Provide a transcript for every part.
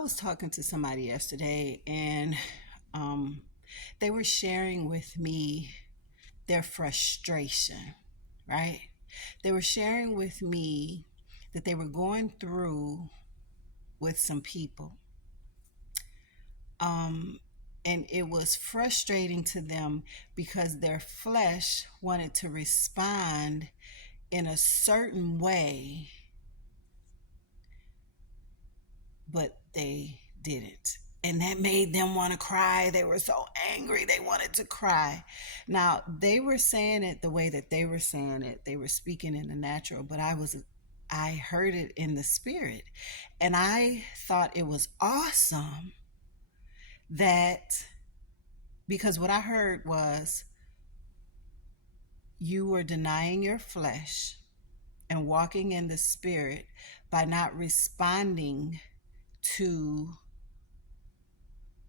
was talking to somebody yesterday, and um, they were sharing with me their frustration, right? They were sharing with me that they were going through with some people. Um, and it was frustrating to them because their flesh wanted to respond in a certain way, but they didn't. And that made them want to cry. They were so angry. They wanted to cry. Now, they were saying it the way that they were saying it. They were speaking in the natural, but I heard it in the spirit. And I thought it was awesome that, because what I heard was, you were denying your flesh and walking in the spirit by not responding to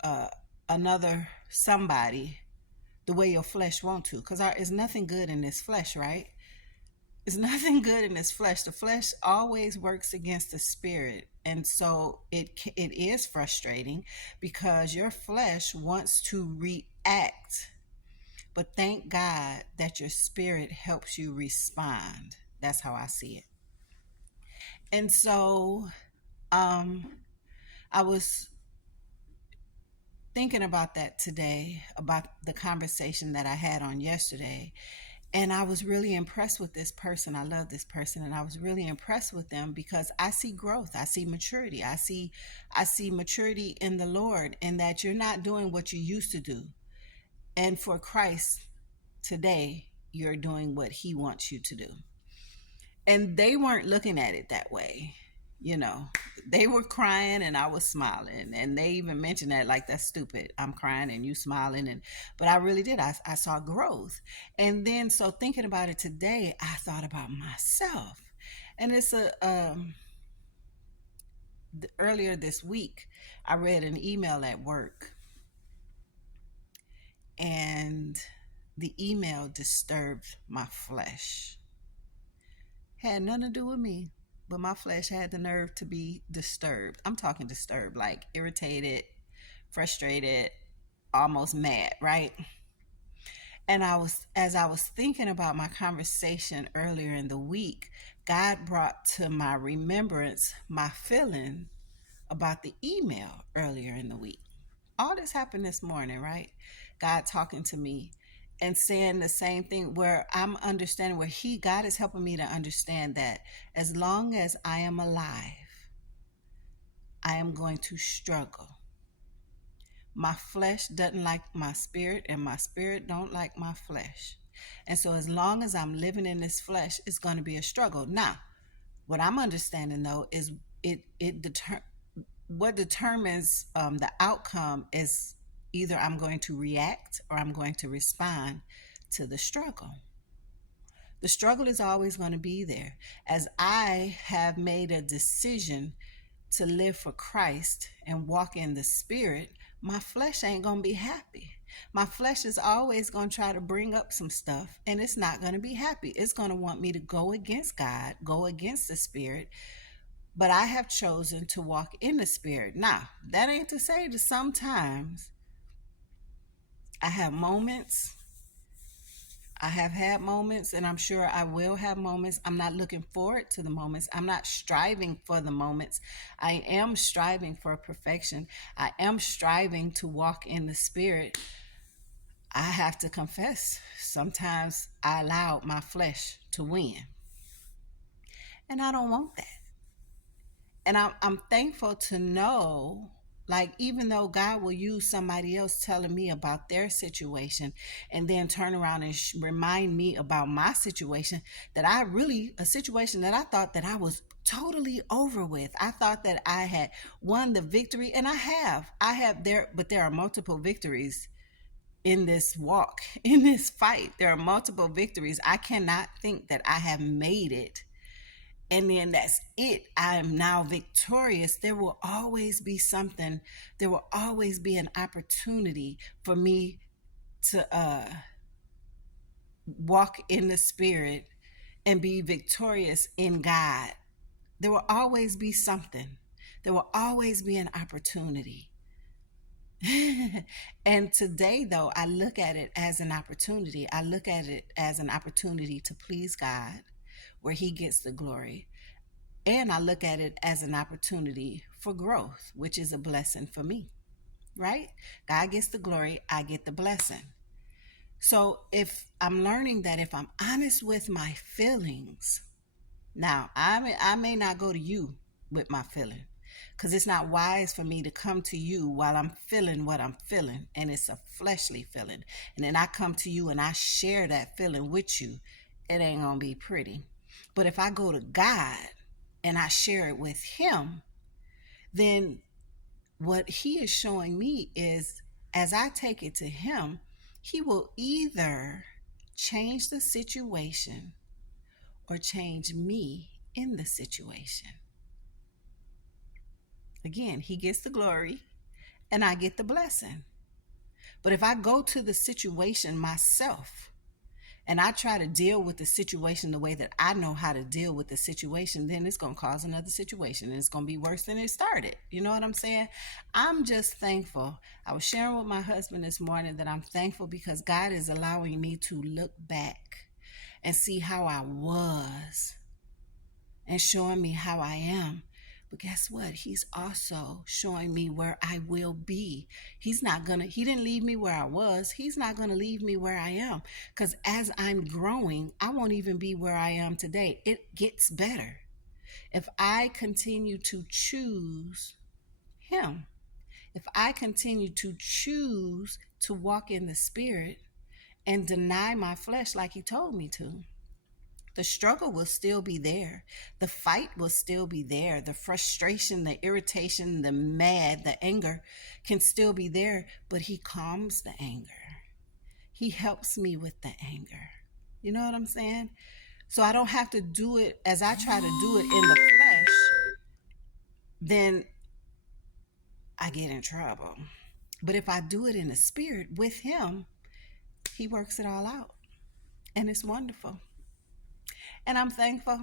uh, another somebody the way your flesh want to, because there's nothing good in this flesh, right? There's nothing good in this flesh. The flesh always works against the spirit, and so it is frustrating because your flesh wants to react, but thank God that your spirit helps you respond. That's how I see it. And so um I was thinking about that today, about the conversation that I had on yesterday. And I was really impressed with this person. I love this person, and I was really impressed with them because I see growth. I see maturity. I see maturity in the Lord, and that you're not doing what you used to do. And for Christ today, you're doing what he wants you to do. And they weren't looking at it that way. you know they were crying and I was smiling, and they even mentioned that, like, that's stupid, I'm crying and you smiling. And but I really did. I saw growth. And then, so thinking about it today, I thought about myself. And it's earlier this week, I read an email at work, and the email disturbed my flesh. Had nothing to do with me, but my flesh had the nerve to be disturbed. I'm talking disturbed, like irritated, frustrated, almost mad, right? And as I was thinking about my conversation earlier in the week, God brought to my remembrance my feeling about the email earlier in the week. All this happened this morning, right? God talking to me and saying the same thing, where I'm understanding, where God is helping me to understand that as long as I am alive, I am going to struggle. My flesh doesn't like my spirit, and my spirit don't like my flesh. And so as long as I'm living in this flesh, it's going to be a struggle. Now, what I'm understanding though is what determines the outcome is either I'm going to react or I'm going to respond to the struggle. The struggle is always going to be there. As I have made a decision to live for Christ and walk in the spirit, my flesh ain't going to be happy. My flesh is always going to try to bring up some stuff, and it's not going to be happy. It's going to want me to go against God, go against the spirit. But I have chosen to walk in the spirit. Now, that ain't to say that sometimes I have moments. I have had moments, and I'm sure I will have moments. I'm not looking forward to the moments. I'm not striving for the moments. I am striving for perfection. I am striving to walk in the spirit. I have to confess, sometimes I allowed my flesh to win. And I don't want that. And I'm thankful to know, like, even though God will use somebody else telling me about their situation and then turn around and remind me about my situation, that a situation that I thought that I was totally over with. I thought that I had won the victory, and I have there, but there are multiple victories in this walk, in this fight. There are multiple victories. I cannot think that I have made it and then that's it, I am now victorious. There will always be something. There will always be an opportunity for me to walk in the spirit and be victorious in God. There will always be something. There will always be an opportunity. And today, though, I look at it as an opportunity. I look at it as an opportunity to please God, where He gets the glory. And I look at it as an opportunity for growth, which is a blessing for me, right? God gets the glory, I get the blessing. So if I'm learning that if I'm honest with my feelings, now I may not go to you with my feeling, because it's not wise for me to come to you while I'm feeling what I'm feeling, and it's a fleshly feeling. And then I come to you and I share that feeling with you. It ain't gonna be pretty. But if I go to God and I share it with Him, then what He is showing me is, as I take it to Him, He will either change the situation or change me in the situation. Again, He gets the glory and I get the blessing. But if I go to the situation myself and I try to deal with the situation the way that I know how to deal with the situation, then it's going to cause another situation and it's going to be worse than it started. You know what I'm saying? I'm just thankful. I was sharing with my husband this morning that I'm thankful because God is allowing me to look back and see how I was and showing me how I am. But guess what? He's also showing me where I will be. He didn't leave me where I was. He's not going to leave me where I am. Because as I'm growing, I won't even be where I am today. It gets better. If I continue to choose Him, if I continue to choose to walk in the Spirit and deny my flesh like He told me to, the struggle will still be there. The fight will still be there. The frustration, the irritation, the mad, the anger can still be there, but He calms the anger. He helps me with the anger. You know what I'm saying? So I don't have to do it as I try to do it in the flesh, then I get in trouble. But if I do it in the Spirit with Him, He works it all out. And it's wonderful. And I'm thankful.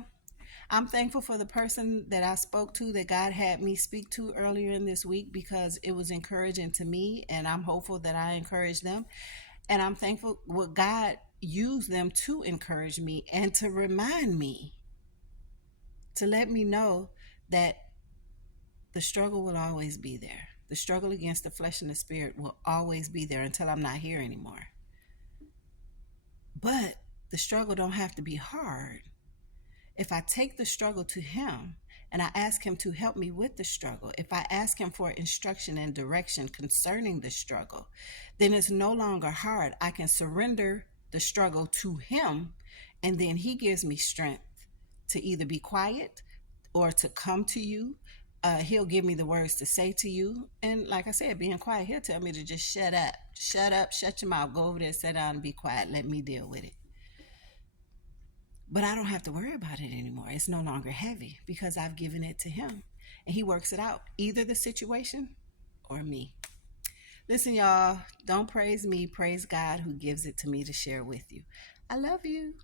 I'm thankful for the person that I spoke to, that God had me speak to earlier in this week, because it was encouraging to me, and I'm hopeful that I encouraged them. And I'm thankful what God used them to encourage me and to remind me, to let me know that the struggle will always be there. The struggle against the flesh and the spirit will always be there until I'm not here anymore. But the struggle don't have to be hard. If I take the struggle to Him and I ask Him to help me with the struggle, if I ask Him for instruction and direction concerning the struggle, then it's no longer hard. I can surrender the struggle to Him, and then He gives me strength to either be quiet or to come to you. He'll give me the words to say to you. And like I said, being quiet, He'll tell me to just shut up, shut your mouth, go over there, sit down and be quiet. Let me deal with it. But I don't have to worry about it anymore. It's no longer heavy because I've given it to Him. And He works it out, either the situation or me. Listen, y'all, don't praise me. Praise God who gives it to me to share with you. I love you.